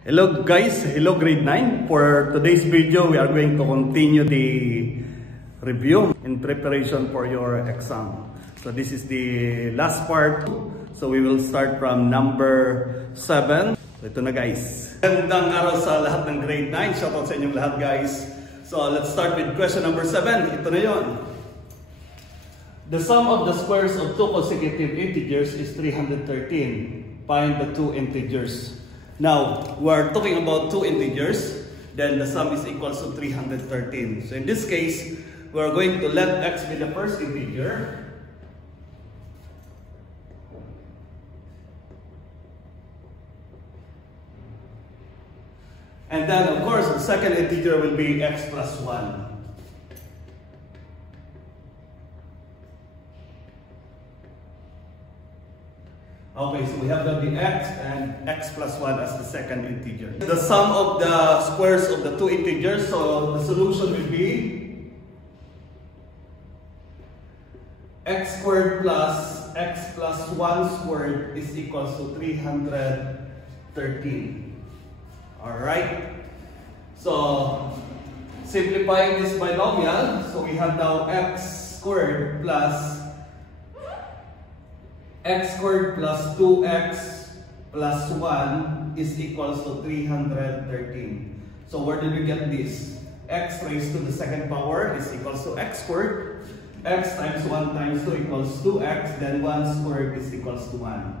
Hello guys, hello grade 9. For today's video, we are going to continue the review in preparation for your exam. So this is the last part. So we will start from number 7. So ito na guys. Magandang araw sa lahat ng grade 9. Shoutout sa inyong lahat guys. So let's start with question number 7. Ito na yon. The sum of the squares of two consecutive integers is 313. Find the two integers. Now, we are talking about two integers, then the sum is equals to 313. So in this case, we are going to let x be the first integer. And then, of course, the second integer will be x plus 1. Okay, so we have the x and x plus 1 as the second integer. The sum of the squares of the two integers, so the solution will be x squared plus x plus 1 squared is equals to 313. Alright, so simplifying this binomial, so we have now x squared plus x squared plus 2x plus 1 is equals to 313. So where did we get this? X raised to the second power is equals to x squared. X times 1 times 2 equals 2x. Then 1 squared is equals to 1.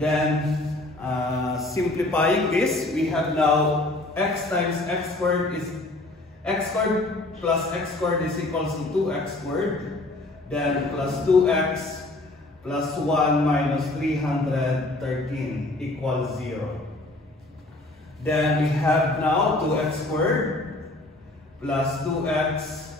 Then simplifying this, we have now x times x squared is x squared plus x squared is equals to 2x squared. Then plus 2x plus 1 minus 313 equals 0. Then we have now 2x squared plus 2x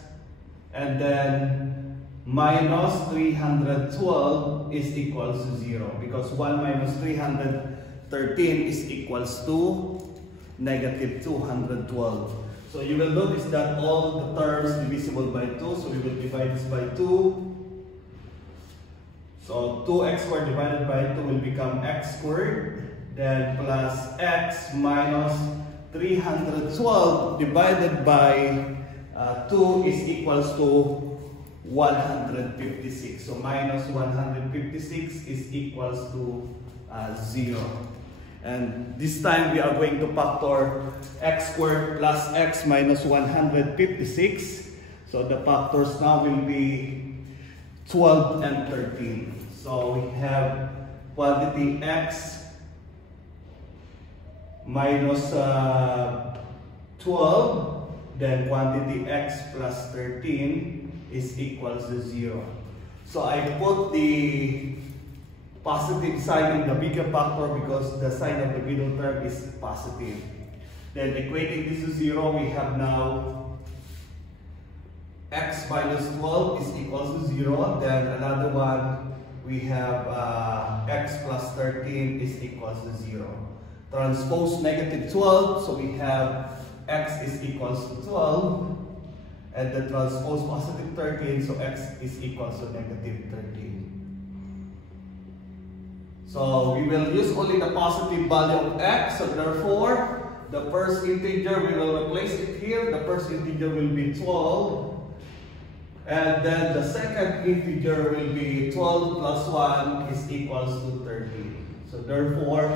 and then minus 312 is equals to 0 because 1 minus 313 is equals to negative 212. So you will notice that all the terms divisible by 2, so we will divide this by 2. So 2x squared divided by 2 will become x squared, then plus x minus 312 divided by 2 is equals to 156. So minus 156 is equals to 0. And this time we are going to factor x squared plus x minus 156. So the factors now will be 12 and 13. So we have quantity x minus 12, then quantity x plus 13 is equals to 0. So I put the positive sign in the bigger factor because the sign of the middle term is positive. Then equating this to 0, we have now x minus 12 is equals to 0. Then another one, we have x plus 13 is equals to 0. Transpose negative 12, so we have x is equals to 12. And then transpose positive 13, so x is equals to negative 13. So we will use only the positive value of x, so therefore, the first integer, we will replace it here. The first integer will be 12. And then the second integer will be 12 plus 1 is equals to 13. So therefore,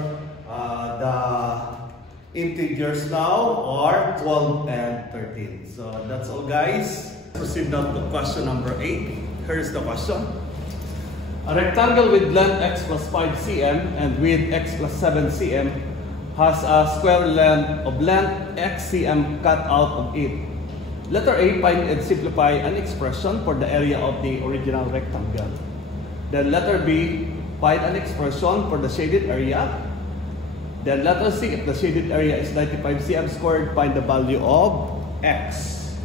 the integers now are 12 and 13. So that's all guys. Proceed now to question number 8. Here's the question. A rectangle with length x plus 5 cm and width x plus 7 cm has a square length of length x cm cut out of it. Letter A, find and simplify an expression for the area of the original rectangle. Then letter B, find an expression for the shaded area. Then letter C, if the shaded area is 95 cm squared, find the value of x.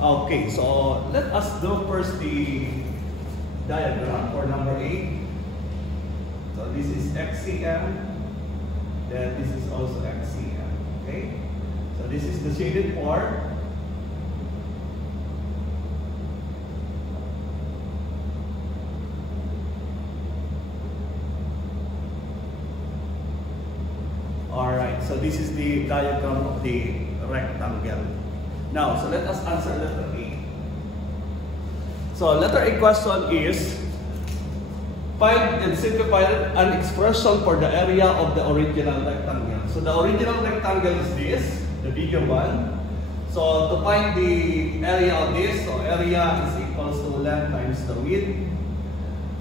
Okay, so let us draw first the diagram for number 8. So this is x cm, then this is also x cm. Okay, so this is the shaded part. Alright, Alright, so this is the diagram of the rectangle. Now, so let us answer letter A. So letter A question is, find and simplify an expression for the area of the original rectangle. So the original rectangle is this, the bigger one. So to find the area of this, so area is equals to length times the width.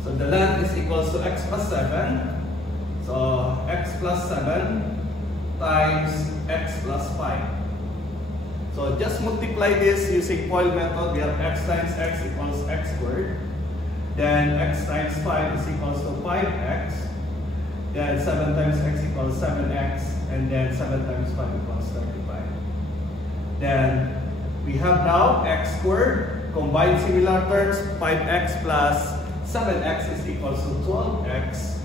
So the length is equals to x plus 7. So x plus 7 times x plus 5. So just multiply this using FOIL method. We have x times x equals x squared. Then x times 5 is equals to 5x. Then 7 times x equals 7x. And then 7 times 5 equals 35. Then we have now x squared. Combine similar terms, 5x plus 7x is equals to 12x.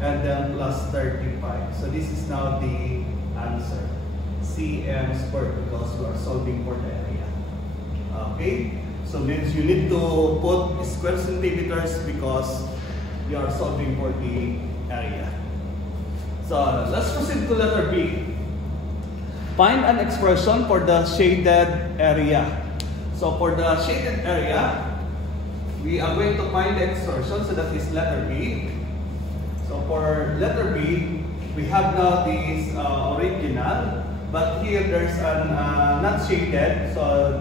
And then plus 35. So this is now the answer. Cm squared, because we are solving for the area. Okay? So means you need to put square centimeters because we are solving for the area. So let's proceed to letter B. Find an expression for the shaded area. So for the shaded area, we are going to find the expression, so that is letter B. So for letter B, we have now this original, but here there's an not shaded. So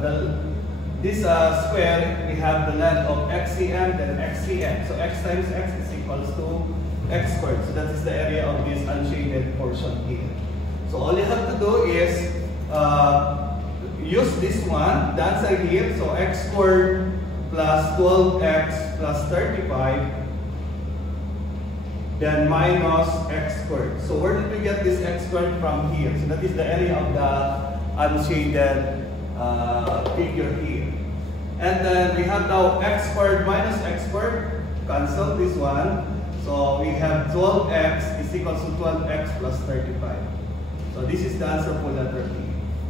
this square, we have the length of xcm, then xcm. So x times x is equals to x squared. So that is the area of this unshaded portion here. So all you have to do is use this one, the answer here. So x squared plus 12x plus 35, then minus x squared. So where did we get this x squared from here? So that is the area of the unshaded figure here. And then we have now x squared minus x squared. Cancel this one. So we have 12x is equals to 12x plus 35. So this is the answer for letter B.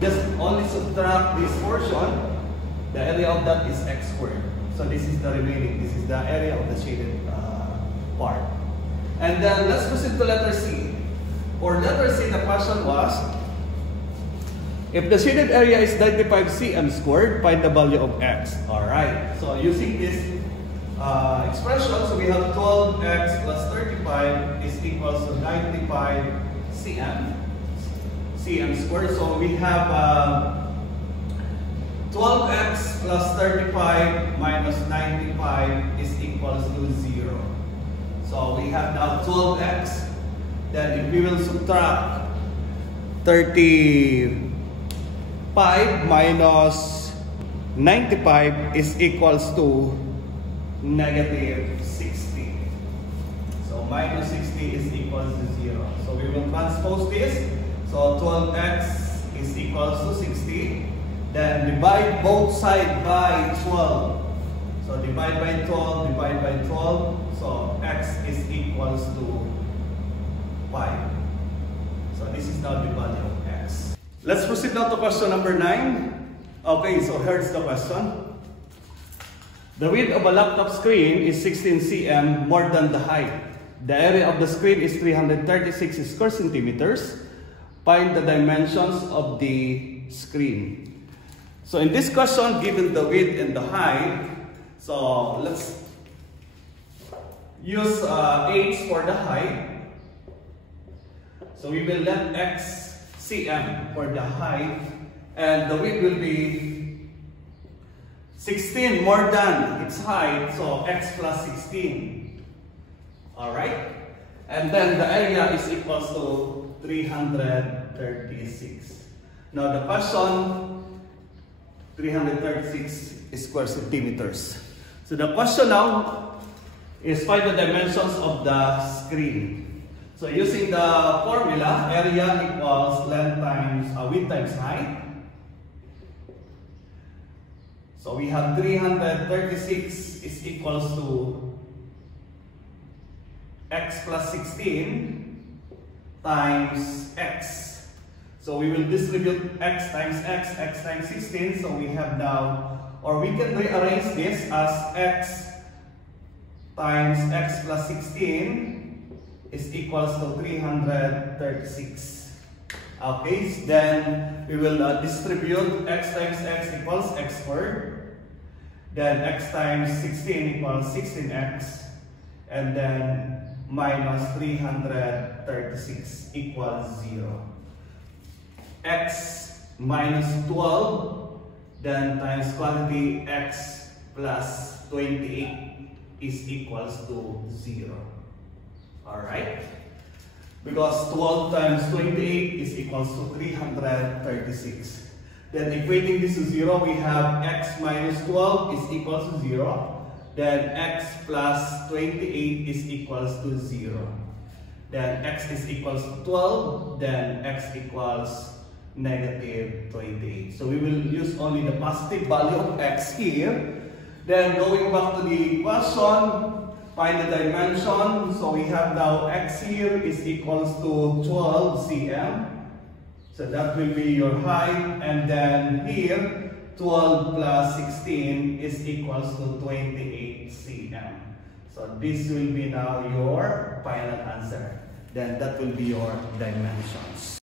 Just only subtract this portion. The area of that is x squared. So this is the remaining. This is the area of the shaded part. And then let's proceed to letter C. For letter C, the question was, if the shaded area is 95 cm squared, find the value of x. Alright, so using this expression, so we have 12x plus 35 is equals to 95 cm squared. So we have 12x plus 35 minus 95 is equals to 0. So we have now 12x. Then if we will subtract 35 minus 95 is equals to negative 60. So minus 60 is equals to 0. So we will transpose this. So 12x is equals to 60. Then divide both sides by 12. So divide by 12, divide by 12. So x is equals to 5. So this is now the value of x. Let's proceed now to question number 9. Okay, so here's the question. The width of a laptop screen is 16 cm more than the height. The area of the screen is 336 square centimeters. Find the dimensions of the screen. So in this question, given the width and the height, so let's use h for the height. So we will let x cm for the height, and the width will be 16 more than its height, so x plus 16. Alright? And then the area is equals to 336. Now the question, 336 square centimeters. So the question now is find the dimensions of the screen. So using the formula, area equals length times width times height. So we have 336 is equals to x plus 16 times x. So we will distribute x times x times 16. So we have now, or we can rearrange this as x times x plus 16 is equals to 336. Okay, then we will distribute x times x equals x squared. Then x times 16 equals 16x. And then minus 336 equals 0. X minus 12, then times quantity x plus 28 is equals to 0. Alright? Because 12 times 28 is equals to 336. Then equating this to 0, we have x minus 12 is equals to 0. Then x plus 28 is equals to 0. Then x is equals to 12. Then x equals negative 28. So we will use only the positive value of x here. Then going back to the question, find the dimension. So we have now x here is equals to 12 cm. So that will be your height. And then here, 12 plus 16 is equals to 28 cm. So this will be now your final answer. Then that will be your dimensions.